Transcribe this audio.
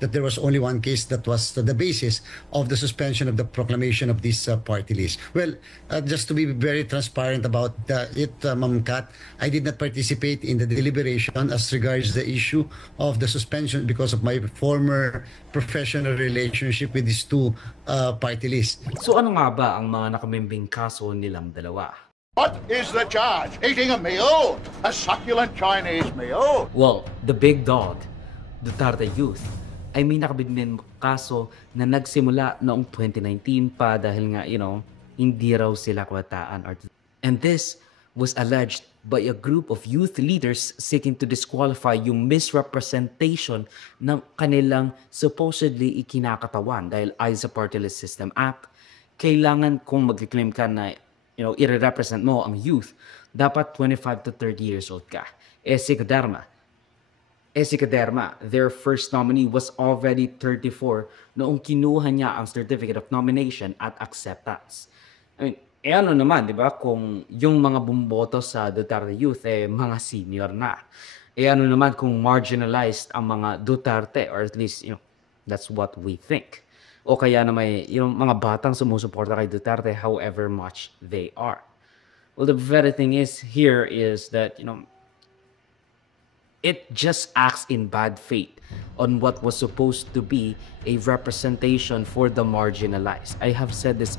that there was only one case that was the basis of the suspension of the proclamation of this party list. Well, just to be very transparent about it, Ma'am Kat, I did not participate in the deliberation as regards the issue of the suspension because of my former professional relationship with these two party lists. So ano nga ba ang mga nakamimbing kaso nilang dalawa? What is the charge? Eating a meal? A succulent Chinese meal? Well, the big dog, Duterte Youth, ay may nakabigming kaso na nagsimula noong 2019 pa dahil nga, hindi raw sila kabataan. And this was alleged by a group of youth leaders seeking to disqualify yung misrepresentation ng kanilang supposedly ikinakatawan dahil ayon sa Party List System Act, kailangan kung mag-claim ka na i-represent mo ang youth, dapat 25 to 30 years old ka. Si Caderma, their first nominee was already 34 noong kinuha niya ang Certificate of Nomination at Acceptance. I mean, ano naman, di ba, kung yung mga bumboto sa Duterte Youth, mga senior na. Ano naman kung marginalized ang mga Duterte, or at least, that's what we think. O kaya na may mga batang sumusuporta kay Duterte however much they are. Well, the very thing is here is that, it just acts in bad faith on what was supposed to be a representation for the marginalized. I have said this